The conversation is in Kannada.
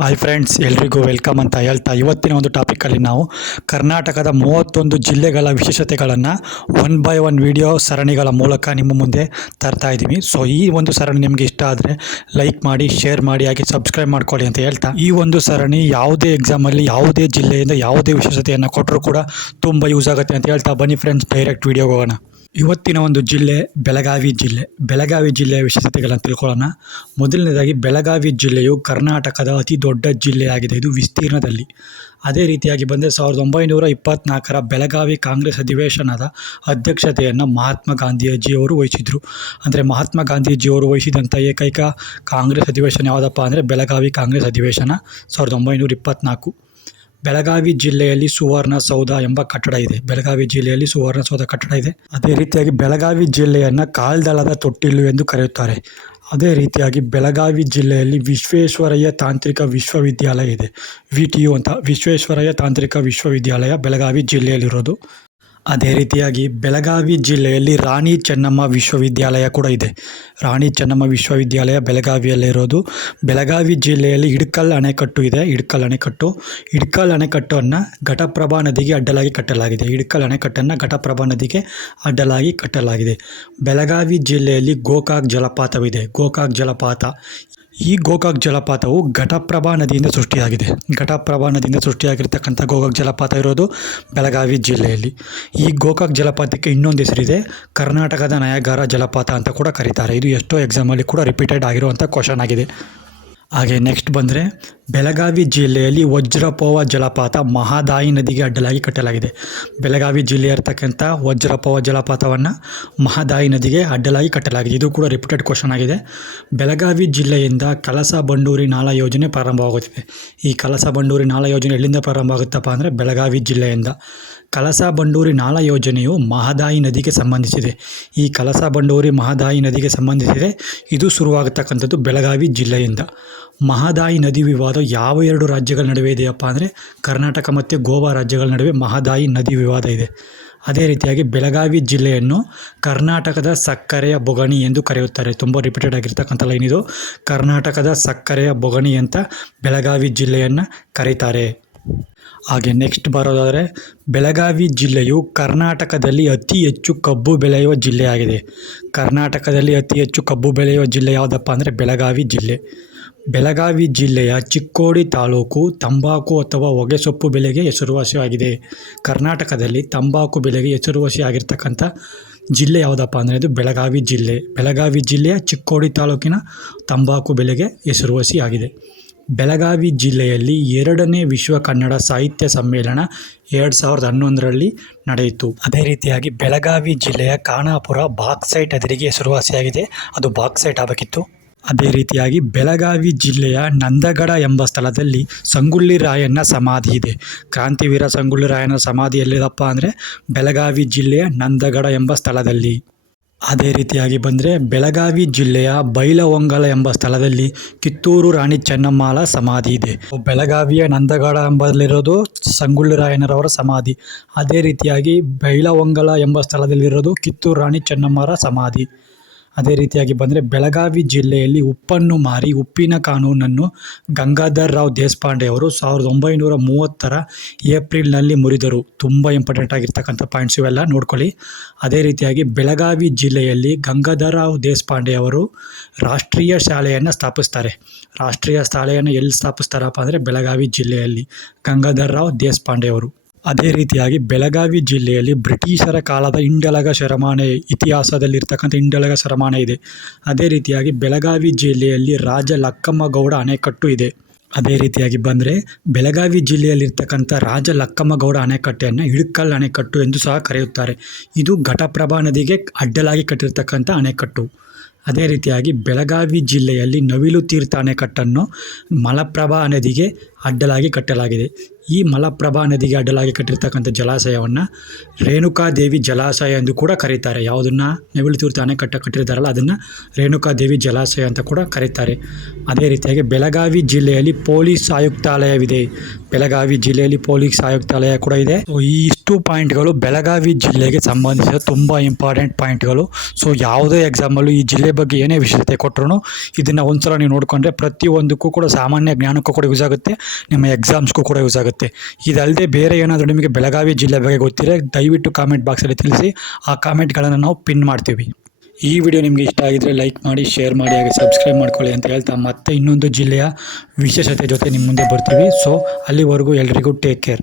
ಹಾಯ್ ಫ್ರೆಂಡ್ಸ್ ಎಲ್ರಿಗೂ ವೆಲ್ಕಮ್ ಅಂತ ಹೇಳ್ತಾ ಇವತ್ತಿನ ಒಂದು ಟಾಪಿಕಲ್ಲಿ ನಾವು ಕರ್ನಾಟಕದ ಮೂವತ್ತೊಂದು ಜಿಲ್ಲೆಗಳ ವಿಶೇಷತೆಗಳನ್ನು ಒನ್ ಬೈ ಒನ್ ವಿಡಿಯೋ ಸರಣಿಗಳ ಮೂಲಕ ನಿಮ್ಮ ಮುಂದೆ ತರ್ತಾ ಇದ್ದೀವಿ. ಸೊ ಈ ಒಂದು ಸರಣಿ ನಿಮಗೆ ಇಷ್ಟ ಆದರೆ ಲೈಕ್ ಮಾಡಿ ಶೇರ್ ಮಾಡಿ, ಹಾಗೆ ಸಬ್ಸ್ಕ್ರೈಬ್ ಮಾಡ್ಕೊಳ್ಳಿ ಅಂತ ಹೇಳ್ತಾ. ಈ ಒಂದು ಸರಣಿ ಯಾವುದೇ ಎಕ್ಸಾಮಲ್ಲಿ ಯಾವುದೇ ಜಿಲ್ಲೆಯಿಂದ ಯಾವುದೇ ವಿಶೇಷತೆಯನ್ನು ಕೊಟ್ಟರೂ ಕೂಡ ತುಂಬ ಯೂಸ್ ಆಗುತ್ತೆ ಅಂತ ಹೇಳ್ತಾ. ಬನ್ನಿ ಫ್ರೆಂಡ್ಸ್ ಡೈರೆಕ್ಟ್ ವಿಡಿಯೋಗೆ ಹೋಗೋಣ. ಇವತ್ತಿನ ಒಂದು ಜಿಲ್ಲೆ ಬೆಳಗಾವಿ ಜಿಲ್ಲೆ. ಬೆಳಗಾವಿ ಜಿಲ್ಲೆಯ ವಿಶೇಷತೆಗಳನ್ನು ತಿಳ್ಕೊಳ್ಳೋಣ. ಮೊದಲನೇದಾಗಿ ಬೆಳಗಾವಿ ಜಿಲ್ಲೆಯು ಕರ್ನಾಟಕದ ಅತಿ ದೊಡ್ಡ ಜಿಲ್ಲೆಯಾಗಿದೆ. ಇದು ವಿಸ್ತೀರ್ಣದಲ್ಲಿ. ಅದೇ ರೀತಿಯಾಗಿ ಬಂದರೆ ಸಾವಿರದ ಒಂಬೈನೂರ ಇಪ್ಪತ್ತ್ನಾಲ್ಕರ ಬೆಳಗಾವಿ ಕಾಂಗ್ರೆಸ್ ಅಧಿವೇಶನದ ಅಧ್ಯಕ್ಷತೆಯನ್ನು ಮಹಾತ್ಮ ಗಾಂಧೀಜಿಯವರು ವಹಿಸಿದರು. ಅಂದರೆ ಮಹಾತ್ಮ ಗಾಂಧೀಜಿಯವರು ವಹಿಸಿದಂಥ ಏಕೈಕ ಕಾಂಗ್ರೆಸ್ ಅಧಿವೇಶನ ಯಾವುದಪ್ಪ ಅಂದರೆ ಬೆಳಗಾವಿ ಕಾಂಗ್ರೆಸ್ ಅಧಿವೇಶನ ಸಾವಿರದ ಒಂಬೈನೂರ ಇಪ್ಪತ್ತ್ನಾಲ್ಕು ಬೆಳಗಾವಿ ಜಿಲ್ಲೆಯಲ್ಲಿ ಸುವರ್ಣ ಸೌಧ ಎಂಬ ಕಟ್ಟಡ ಇದೆ. ಬೆಳಗಾವಿ ಜಿಲ್ಲೆಯಲ್ಲಿ ಸುವರ್ಣ ಸೌಧ ಕಟ್ಟಡ ಇದೆ. ಅದೇ ರೀತಿಯಾಗಿ ಬೆಳಗಾವಿ ಜಿಲ್ಲೆಯನ್ನು ಕಾಲ್ದಳದ ತೊಟ್ಟಿಲು ಎಂದು ಕರೆಯುತ್ತಾರೆ. ಅದೇ ರೀತಿಯಾಗಿ ಬೆಳಗಾವಿ ಜಿಲ್ಲೆಯಲ್ಲಿ ವಿಶ್ವೇಶ್ವರಯ್ಯ ತಾಂತ್ರಿಕ ವಿಶ್ವವಿದ್ಯಾಲಯ ಇದೆ. ವಿ ಟಿ ಅಂತ ವಿಶ್ವೇಶ್ವರಯ್ಯ ತಾಂತ್ರಿಕ ವಿಶ್ವವಿದ್ಯಾಲಯ ಬೆಳಗಾವಿ ಜಿಲ್ಲೆಯಲ್ಲಿರೋದು. ಅದೇ ರೀತಿಯಾಗಿ ಬೆಳಗಾವಿ ಜಿಲ್ಲೆಯಲ್ಲಿ ರಾಣಿ ಚೆನ್ನಮ್ಮ ವಿಶ್ವವಿದ್ಯಾಲಯ ಕೂಡ ಇದೆ. ರಾಣಿ ಚೆನ್ನಮ್ಮ ವಿಶ್ವವಿದ್ಯಾಲಯ ಬೆಳಗಾವಿಯಲ್ಲಿರೋದು ಬೆಳಗಾವಿ ಜಿಲ್ಲೆಯಲ್ಲಿ ಇಡ್ಕಲ್ ಅಣೆಕಟ್ಟು ಇದೆ. ಇಡ್ಕಲ್ ಅಣೆಕಟ್ಟು. ಇಡ್ಕಲ್ ಅಣೆಕಟ್ಟನ್ನು ಘಟಪ್ರಭಾ ನದಿಗೆ ಅಡ್ಡಲಾಗಿ ಕಟ್ಟಲಾಗಿದೆ. ಇಡ್ಕಲ್ ಅಣೆಕಟ್ಟನ್ನು ಘಟಪ್ರಭಾ ನದಿಗೆ ಅಡ್ಡಲಾಗಿ ಕಟ್ಟಲಾಗಿದೆ. ಬೆಳಗಾವಿ ಜಿಲ್ಲೆಯಲ್ಲಿ ಗೋಕಾಕ್ ಜಲಪಾತವಿದೆ. ಗೋಕಾಕ್ ಜಲಪಾತ. ಈ ಗೋಕಾಕ್ ಜಲಪಾತವು ಘಟಪ್ರಭಾ ನದಿಯಿಂದ ಸೃಷ್ಟಿಯಾಗಿದೆ. ಘಟಪ್ರಭಾ ನದಿಯಿಂದ ಸೃಷ್ಟಿಯಾಗಿರ್ತಕ್ಕಂಥ ಗೋಕಾಕ್ ಜಲಪಾತ ಇರೋದು ಬೆಳಗಾವಿ ಜಿಲ್ಲೆಯಲ್ಲಿ. ಈ ಗೋಕಾಕ್ ಜಲಪಾತಕ್ಕೆ ಇನ್ನೊಂದು ಹೆಸರಿದೆ, ಕರ್ನಾಟಕದ ನಯಾಗಾರ ಜಲಪಾತ ಅಂತ ಕೂಡ ಕರೀತಾರೆ. ಇದು ಎಷ್ಟೋ ಎಕ್ಸಾಮಲ್ಲಿ ಕೂಡ ರಿಪೀಟೆಡ್ ಆಗಿರುವಂಥ ಕ್ವಶನ್ ಆಗಿದೆ. ಹಾಗೆ ನೆಕ್ಸ್ಟ್ ಬಂದರೆ ಬೆಳಗಾವಿ ಜಿಲ್ಲೆಯಲ್ಲಿ ವಜ್ರಪೋವ ಜಲಪಾತ ಮಹದಾಯಿ ನದಿಗೆ ಅಡ್ಡಲಾಗಿ ಕಟ್ಟಲಾಗಿದೆ. ಬೆಳಗಾವಿ ಜಿಲ್ಲೆ ಇರ್ತಕ್ಕಂಥ ವಜ್ರಪೋವ ಜಲಪಾತವನ್ನು ಮಹದಾಯಿ ನದಿಗೆ ಅಡ್ಡಲಾಗಿ ಕಟ್ಟಲಾಗಿದೆ. ಇದು ಕೂಡ ರಿಪೀಟೆಡ್ ಕ್ವಶನ್ ಆಗಿದೆ. ಬೆಳಗಾವಿ ಜಿಲ್ಲೆಯಿಂದ ಕಲಸ ಬಂಡೂರಿ ನಾಳ ಯೋಜನೆ ಪ್ರಾರಂಭವಾಗುತ್ತಿದೆ. ಈ ಕಲಸ ಬಂಡೂರಿ ನಾಳ ಯೋಜನೆ ಎಲ್ಲಿಂದ ಪ್ರಾರಂಭ ಆಗುತ್ತಪ್ಪ ಅಂದರೆ ಬೆಳಗಾವಿ ಜಿಲ್ಲೆಯಿಂದ. ಕಲಸ ಬಂಡೂರಿ ನಾಳ ಯೋಜನೆಯು ಮಹದಾಯಿ ನದಿಗೆ ಸಂಬಂಧಿಸಿದೆ. ಈ ಕಲಸ ಬಂಡೂರಿ ಮಹದಾಯಿ ನದಿಗೆ ಸಂಬಂಧಿಸಿದೆ. ಇದು ಶುರುವಾಗತಕ್ಕಂಥದ್ದು ಬೆಳಗಾವಿ ಜಿಲ್ಲೆಯಿಂದ. ಮಹದಾಯಿ ನದಿ ವಿವಾದ ಯಾವ ಎರಡು ರಾಜ್ಯಗಳ ನಡುವೆ ಇದೆಯಪ್ಪ ಅಂದರೆ ಕರ್ನಾಟಕ ಮತ್ತು ಗೋವಾ ರಾಜ್ಯಗಳ ನಡುವೆ ಮಹದಾಯಿ ನದಿ ವಿವಾದ ಇದೆ. ಅದೇ ರೀತಿಯಾಗಿ ಬೆಳಗಾವಿ ಜಿಲ್ಲೆಯನ್ನು ಕರ್ನಾಟಕದ ಸಕ್ಕರೆಯ ಬೊಗಣಿ ಎಂದು ಕರೆಯುತ್ತಾರೆ. ತುಂಬ ರಿಪೀಟೆಡ್ ಆಗಿರ್ತಕ್ಕಂಥ ಲೈನ್ ಇದು. ಕರ್ನಾಟಕದ ಸಕ್ಕರೆಯ ಬೊಗಣಿ ಅಂತ ಬೆಳಗಾವಿ ಜಿಲ್ಲೆಯನ್ನು ಕರೀತಾರೆ. ಹಾಗೆ ನೆಕ್ಸ್ಟ್ ಬರೋದಾದರೆ ಬೆಳಗಾವಿ ಜಿಲ್ಲೆಯು ಕರ್ನಾಟಕದಲ್ಲಿ ಅತಿ ಹೆಚ್ಚು ಕಬ್ಬು ಬೆಳೆಯುವ ಜಿಲ್ಲೆಯಾಗಿದೆ. ಕರ್ನಾಟಕದಲ್ಲಿ ಅತಿ ಹೆಚ್ಚು ಕಬ್ಬು ಬೆಳೆಯುವ ಜಿಲ್ಲೆ ಯಾವುದಪ್ಪ ಅಂದರೆ ಬೆಳಗಾವಿ ಜಿಲ್ಲೆ. ಬೆಳಗಾವಿ ಜಿಲ್ಲೆಯ ಚಿಕ್ಕೋಡಿ ತಾಲೂಕು ತಂಬಾಕು ಅಥವಾ ಹೊಗೆಸೊಪ್ಪು ಬೆಳೆಗೆ ಹೆಸರುವಾಸಿಯಾಗಿದೆ ಕರ್ನಾಟಕದಲ್ಲಿ ತಂಬಾಕು ಬೆಳೆಗೆ ಹೆಸರುವಾಸಿಯಾಗಿರ್ತಕ್ಕಂಥ ಜಿಲ್ಲೆ ಯಾವುದಪ್ಪ ಅಂದರೆ ಇದು ಬೆಳಗಾವಿ ಜಿಲ್ಲೆ. ಬೆಳಗಾವಿ ಜಿಲ್ಲೆಯ ಚಿಕ್ಕೋಡಿ ತಾಲೂಕಿನ ತಂಬಾಕು ಬೆಳೆಗೆ ಹೆಸರುವಾಸಿಯಾಗಿದೆ ಬೆಳಗಾವಿ ಜಿಲ್ಲೆಯಲ್ಲಿ ಎರಡನೇ ವಿಶ್ವ ಕನ್ನಡ ಸಾಹಿತ್ಯ ಸಮ್ಮೇಳನ ಎರಡು ಸಾವಿರದ ಹನ್ನೊಂದರಲ್ಲಿ ನಡೆಯಿತು. ಅದೇ ರೀತಿಯಾಗಿ ಬೆಳಗಾವಿ ಜಿಲ್ಲೆಯ ಖಾನಾಪುರ ಬಾಕ್ಸೈಟ್ ಎದುರಿಗೆ ಹೆಸರುವಾಸಿಯಾಗಿದೆ. ಅದು ಬಾಕ್ಸೈಟ್ ಆಗಬೇಕಿತ್ತು. ಅದೇ ರೀತಿಯಾಗಿ ಬೆಳಗಾವಿ ಜಿಲ್ಲೆಯ ನಂದಗಡ ಎಂಬ ಸ್ಥಳದಲ್ಲಿ ಸಂಗೊಳ್ಳಿ ರಾಯಣ್ಣ ಸಮಾಧಿ ಇದೆ. ಕ್ರಾಂತಿವೀರ ಸಂಗೊಳ್ಳಿ ರಾಯಣ್ಣ ಸಮಾಧಿ ಎಲ್ಲಿದಪ್ಪ ಅಂದರೆ ಬೆಳಗಾವಿ ಜಿಲ್ಲೆಯ ನಂದಗಡ ಎಂಬ ಸ್ಥಳದಲ್ಲಿ. ಅದೇ ರೀತಿಯಾಗಿ ಬಂದರೆ ಬೆಳಗಾವಿ ಜಿಲ್ಲೆಯ ಬೈಲಹೊಂಗಲ ಎಂಬ ಸ್ಥಳದಲ್ಲಿ ಕಿತ್ತೂರು ರಾಣಿ ಚೆನ್ನಮ್ಮಾಳ ಸಮಾಧಿ ಇದೆ. ಬೆಳಗಾವಿಯ ನಂದಗಡ ಎಂಬಲ್ಲಿರೋದು ಸಂಗೊಳ್ಳಿ ರಾಯಣ್ಣರವರ ಸಮಾಧಿ. ಅದೇ ರೀತಿಯಾಗಿ ಬೈಲಹೊಂಗಲ ಎಂಬ ಸ್ಥಳದಲ್ಲಿರೋದು ಕಿತ್ತೂರು ರಾಣಿ ಚೆನ್ನಮ್ಮರ ಸಮಾಧಿ. ಅದೇ ರೀತಿಯಾಗಿ ಬಂದರೆ ಬೆಳಗಾವಿ ಜಿಲ್ಲೆಯಲ್ಲಿ ಉಪ್ಪನ್ನು ಮಾರಿ ಉಪ್ಪಿನ ಕಾನೂನನ್ನು ಗಂಗಾಧರ್ ರಾವ್ ದೇಶಪಾಂಡೆ ಅವರು ಸಾವಿರದ ಒಂಬೈನೂರ ಮೂವತ್ತರ ಏಪ್ರಿಲ್ನಲ್ಲಿ ಮುರಿದರು. ತುಂಬ ಇಂಪಾರ್ಟೆಂಟ್ ಆಗಿರ್ತಕ್ಕಂಥ ಪಾಯಿಂಟ್ಸ್ ಇವೆಲ್ಲ ನೋಡ್ಕೊಳ್ಳಿ. ಅದೇ ರೀತಿಯಾಗಿ ಬೆಳಗಾವಿ ಜಿಲ್ಲೆಯಲ್ಲಿ ಗಂಗಾಧರ್ ರಾವ್ ದೇಶಪಾಂಡೆ ಅವರು ರಾಷ್ಟ್ರೀಯ ಶಾಲೆಯನ್ನು ಸ್ಥಾಪಿಸ್ತಾರೆ. ರಾಷ್ಟ್ರೀಯ ಶಾಲೆಯನ್ನು ಎಲ್ಲಿ ಸ್ಥಾಪಿಸ್ತಾರಪ್ಪ ಅಂದರೆ ಬೆಳಗಾವಿ ಜಿಲ್ಲೆಯಲ್ಲಿ ಗಂಗಾಧರ್ ರಾವ್ ದೇಶಪಾಂಡೆ ಅವರು. ಅದೇ ರೀತಿಯಾಗಿ ಬೆಳಗಾವಿ ಜಿಲ್ಲೆಯಲ್ಲಿ ಬ್ರಿಟಿಷರ ಕಾಲದ ಇಂಡಲಗ ಶರಮಾನೆ ಇತಿಹಾಸದಲ್ಲಿರ್ತಕ್ಕಂಥ ಇಂಡಲಗ ಶರಮಾನೆ ಇದೆ. ಅದೇ ರೀತಿಯಾಗಿ ಬೆಳಗಾವಿ ಜಿಲ್ಲೆಯಲ್ಲಿ ರಾಜ ಲಕ್ಕಮ್ಮಗೌಡ ಅಣೆಕಟ್ಟು ಇದೆ. ಅದೇ ರೀತಿಯಾಗಿ ಬಂದರೆ ಬೆಳಗಾವಿ ಜಿಲ್ಲೆಯಲ್ಲಿರ್ತಕ್ಕಂಥ ರಾಜ ಲಕ್ಕಮ್ಮಗೌಡ ಅಣೆಕಟ್ಟೆಯನ್ನು ಇಳಕಲ್ ಅಣೆಕಟ್ಟು ಎಂದು ಸಹ ಕರೆಯುತ್ತಾರೆ. ಇದು ಘಟಪ್ರಭಾ ನದಿಗೆ ಅಡ್ಡಲಾಗಿ ಕಟ್ಟಿರ್ತಕ್ಕಂಥ ಅಣೆಕಟ್ಟು. ಅದೇ ರೀತಿಯಾಗಿ ಬೆಳಗಾವಿ ಜಿಲ್ಲೆಯಲ್ಲಿ ನವಿಲು ತೀರ್ಥ ಅಣೆಕಟ್ಟನ್ನು ಮಲಪ್ರಭಾ ನದಿಗೆ ಅಡ್ಡಲಾಗಿ ಕಟ್ಟಲಾಗಿದೆ. ಈ ಮಲಪ್ರಭಾ ನದಿಗೆ ಅಡ್ಡಲಾಗಿ ಕಟ್ಟಿರ್ತಕ್ಕಂಥ ಜಲಾಶಯವನ್ನು ರೇಣುಕಾದೇವಿ ಜಲಾಶಯ ಎಂದು ಕೂಡ ಕರೀತಾರೆ. ಯಾವುದನ್ನು? ನವಿಲು ತೀರ್ಥ ಅಣೆಕಟ್ಟ ಕಟ್ಟಿರ್ತಾರಲ್ಲ, ಅದನ್ನು ರೇಣುಕಾದೇವಿ ಜಲಾಶಯ ಅಂತ ಕೂಡ ಕರೀತಾರೆ. ಅದೇ ರೀತಿಯಾಗಿ ಬೆಳಗಾವಿ ಜಿಲ್ಲೆಯಲ್ಲಿ ಪೊಲೀಸ್ ಆಯುಕ್ತಾಲಯವಿದೆ. ಬೆಳಗಾವಿ ಜಿಲ್ಲೆಯಲ್ಲಿ ಪೊಲೀಸ್ ಆಯುಕ್ತಾಲಯ ಕೂಡ ಇದೆ. ಸೊ ಈ ಇಷ್ಟು ಪಾಯಿಂಟ್ಗಳು ಬೆಳಗಾವಿ ಜಿಲ್ಲೆಗೆ ಸಂಬಂಧಿಸಿದ ತುಂಬ ಇಂಪಾರ್ಟೆಂಟ್ ಪಾಯಿಂಟ್ಗಳು. ಸೊ ಯಾವುದೇ ಎಕ್ಸಾಮಲ್ಲೂ ಈ ಜಿಲ್ಲೆ ಬಗ್ಗೆ ಏನೇ ವಿಶೇಷತೆ ಕೊಟ್ಟರು ಇದನ್ನು ಒಂದ್ಸಲ ನೀವು ನೋಡಿಕೊಂಡ್ರೆ ಪ್ರತಿಯೊಂದಕ್ಕೂ ಕೂಡ ಸಾಮಾನ್ಯ ಜ್ಞಾನಕ್ಕೂ ಕೂಡ ಯೂಸ್ ಆಗುತ್ತೆ. ನಿಮ್ಮ ಎಕ್ಸಾಮ್ಸ್ಗೂ ಕೂಡ ಯೂಸ್ ಆಗುತ್ತೆ. ಇದಲ್ಲದೆ ಬೇರೆ ಏನಾದರೂ ನಿಮಗೆ ಬೆಳಗಾವಿ ಜಿಲ್ಲೆ ಬಗ್ಗೆ ಗೊತ್ತಿದ್ರೆ ದಯವಿಟ್ಟು ಕಾಮೆಂಟ್ ಬಾಕ್ಸಲ್ಲಿ ತಿಳಿಸಿ, ಆ ಕಾಮೆಂಟ್ಗಳನ್ನು ನಾವು ಪಿನ್ ಮಾಡ್ತೀವಿ. ಈ ವಿಡಿಯೋ ನಿಮಗೆ ಇಷ್ಟ ಆಗಿದ್ರೆ ಲೈಕ್ ಮಾಡಿ ಶೇರ್ ಮಾಡಿ, ಹಾಗೆ ಸಬ್ಸ್ಕ್ರೈಬ್ ಮಾಡ್ಕೊಳ್ಳಿ ಅಂತ ಹೇಳ್ತಾ ಮತ್ತೆ ಇನ್ನೊಂದು ಜಿಲ್ಲೆಯ ವಿಶೇಷತೆ ಜೊತೆ ನಿಮ್ಮ ಮುಂದೆ ಬರ್ತೀವಿ. ಸೊ ಅಲ್ಲಿವರೆಗೂ ಎಲ್ರಿಗೂ ಟೇಕ್ ಕೇರ್